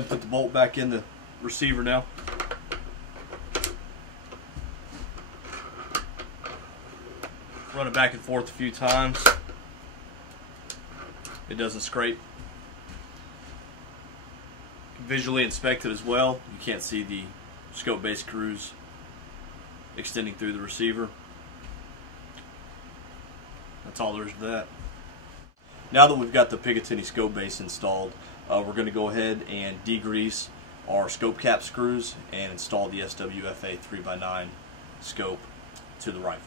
ahead and put the bolt back in the receiver now. Run it back and forth a few times. It doesn't scrape. Visually inspect it as well. You can't see the scope base screws extending through the receiver. That's all there is to that. Now that we've got the Picatinny scope base installed, we're going to go ahead and degrease our scope cap screws and install the SWFA 3x9 scope to the rifle.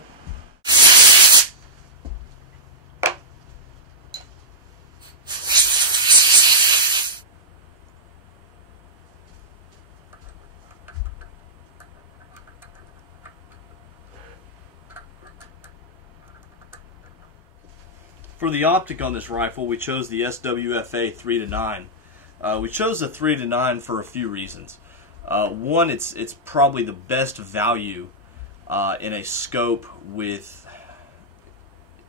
For the optic on this rifle, we chose the SWFA 3-9. We chose the 3-9 for a few reasons. One, it's probably the best value in a scope with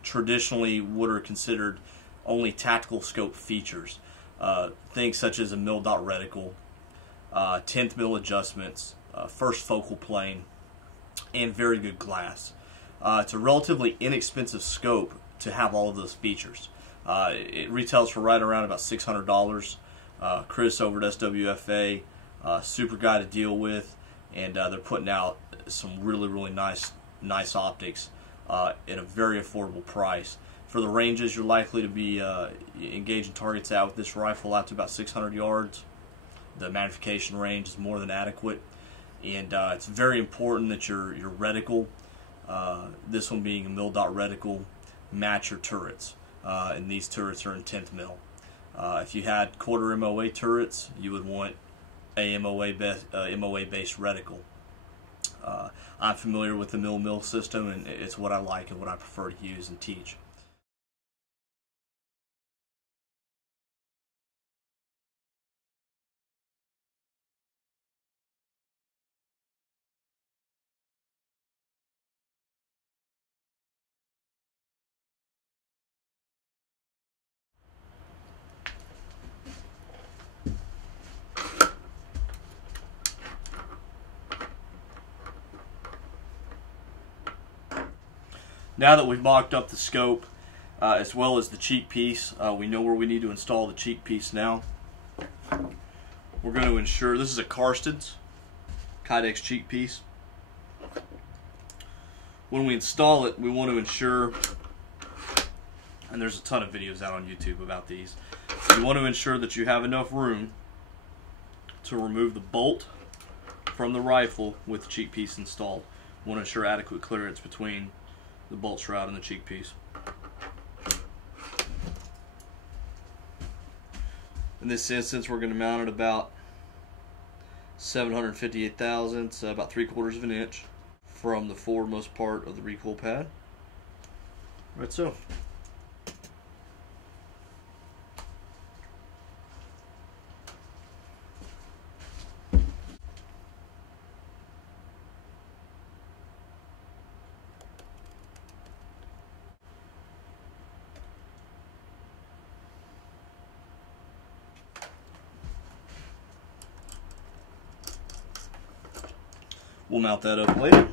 traditionally what are considered only tactical scope features. Things such as a mil-dot reticle, 10th mil adjustments, first focal plane, and very good glass. It's a relatively inexpensive scope to have all of those features. It retails for right around about $600. Chris over at SWFA, super guy to deal with, and they're putting out some really nice optics at a very affordable price. For the ranges you're likely to be engaging targets out with this rifle out to about 600 yards. The magnification range is more than adequate, and it's very important that your reticle, this one being a mil-dot reticle, match your turrets, and these turrets are in 10th mil. If you had quarter MOA turrets, you would want a MOA-based reticle. I'm familiar with the mil system, and it's what I like and what I prefer to use and teach. Now that we've mocked up the scope as well as the cheek piece, we know where we need to install the cheek piece now. We're going to ensure, this is a Karsten's Kydex cheek piece. When we install it, we want to ensure, and there's a ton of videos out on YouTube about these, you want to ensure that you have enough room to remove the bolt from the rifle with the cheek piece installed. You want to ensure adequate clearance between the bolt shroud and the cheek piece. In this instance, we're going to mount it about 758 thousandths, about 3/4 of an inch from the forwardmost part of the recoil pad. Right so. We'll mount that up later.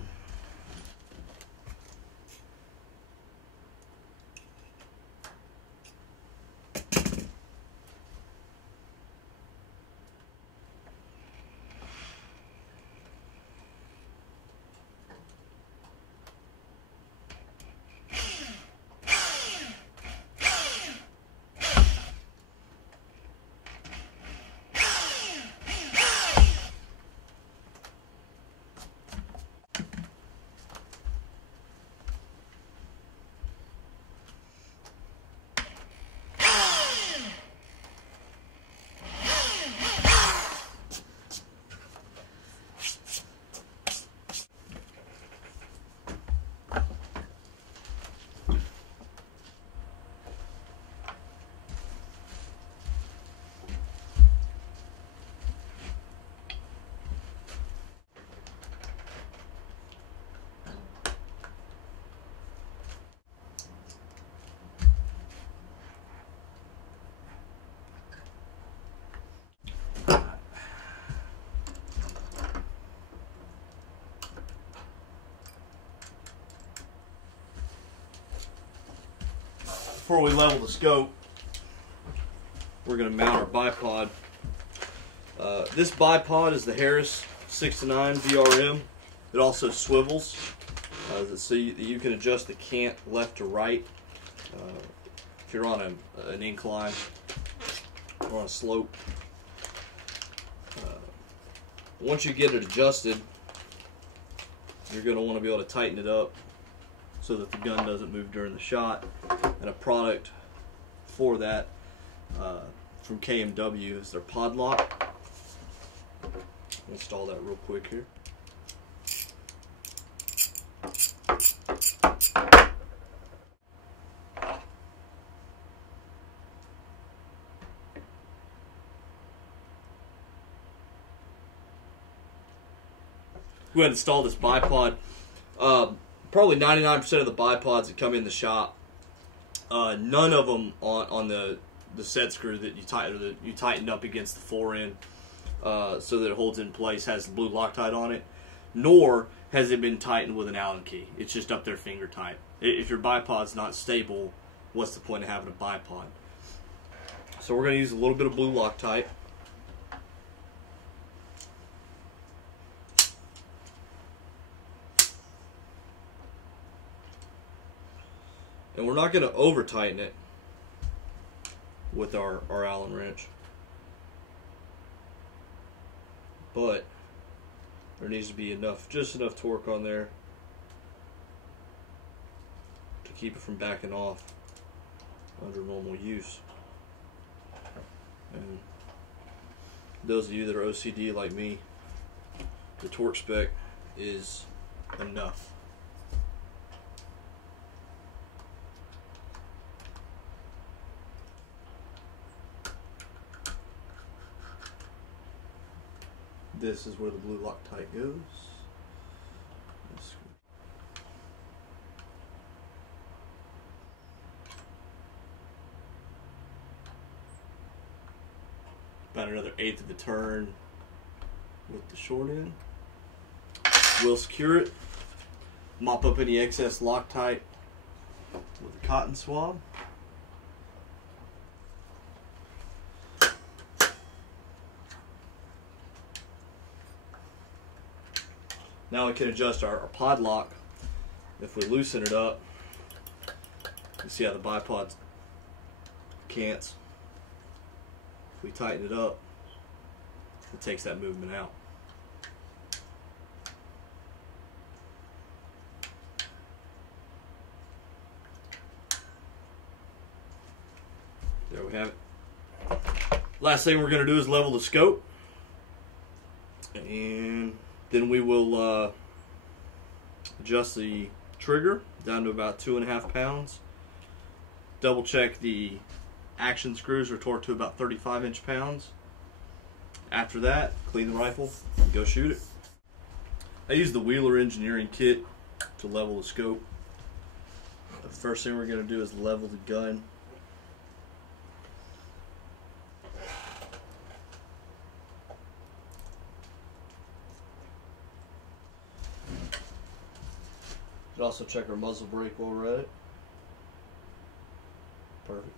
before we level the scope, we're going to mount our bipod. This bipod is the Harris 6-9 BRM. It also swivels, so you can adjust the cant left to right if you're on an incline or on a slope. Once you get it adjusted, you're going to want to be able to tighten it up so that the gun doesn't move during the shot. And a product for that from KMW is their pod lock. Install that real quick here. Go ahead and install this bipod. Probably 99% of the bipods that come in the shop, none of them on the set screw that you tighten up against the forend so that it holds in place has the blue Loctite on it, nor has it been tightened with an Allen key. It's just up there finger tight. If your bipod's not stable, what's the point of having a bipod? So we're going to use a little bit of blue Loctite. And we're not going to over tighten it with our Allen wrench, but there needs to be just enough torque on there to keep it from backing off under normal use. And those of you that are OCD like me, the torque spec is enough. This is where the blue Loctite goes. About another 1/8 of the turn with the short end. We'll secure it. Mop up any excess Loctite with a cotton swab. Now we can adjust our pod lock. If we loosen it up, you see how the bipod cants. If we tighten it up, it takes that movement out. There we have it. Last thing we're going to do is level the scope. And then we will adjust the trigger down to about 2.5 pounds. Double check the action screws are torqued to about 35 inch-pounds. After that, clean the rifle and go shoot it. I use the Wheeler engineering kit to level the scope. The first thing we're going to do is level the gun. Also check our muzzle brake while we're at it. Perfect.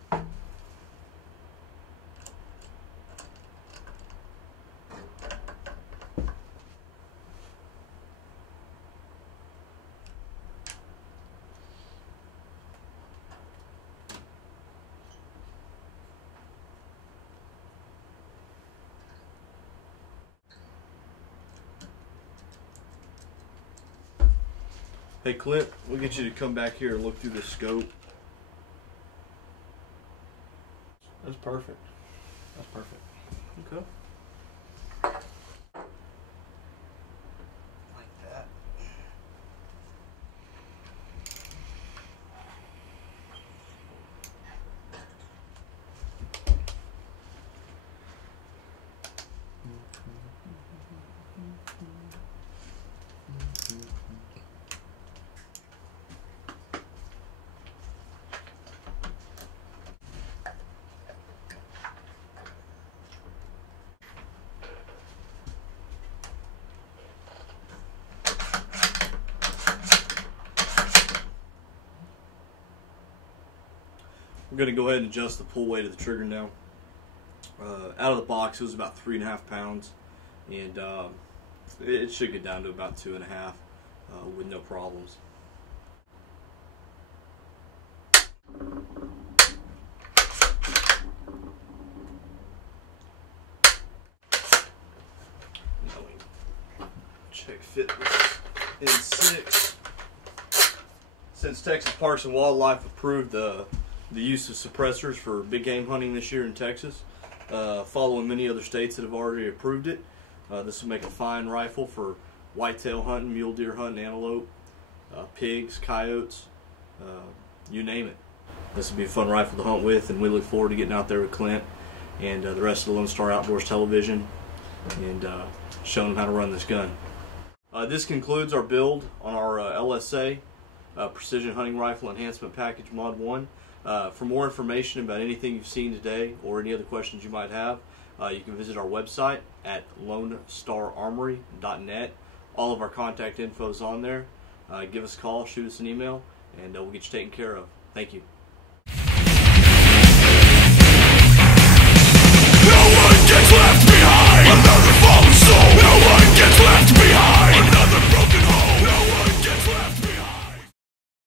Hey Clint, we'll get you to come back here and look through the scope. That's perfect. That's perfect. Okay. Like that. We're going to go ahead and adjust the pull weight of the trigger now. Out of the box it was about 3.5 pounds, and it should get down to about 2.5 with no problems. Check fitness in 6. Since Texas Parks and Wildlife approved the use of suppressors for big game hunting this year in Texas, following many other states that have already approved it, this will make a fine rifle for whitetail hunting, mule deer hunting, antelope, pigs, coyotes, you name it. This will be a fun rifle to hunt with, and we look forward to getting out there with Clint and the rest of the Lone Star Outdoors television and showing them how to run this gun. This concludes our build on our LSA Precision Hunting Rifle Enhancement Package Mod 1. For more information about anything you've seen today or any other questions you might have, you can visit our website at lonestararmory.net. All of our contact info is on there. Give us a call, shoot us an email, and we'll get you taken care of. Thank you.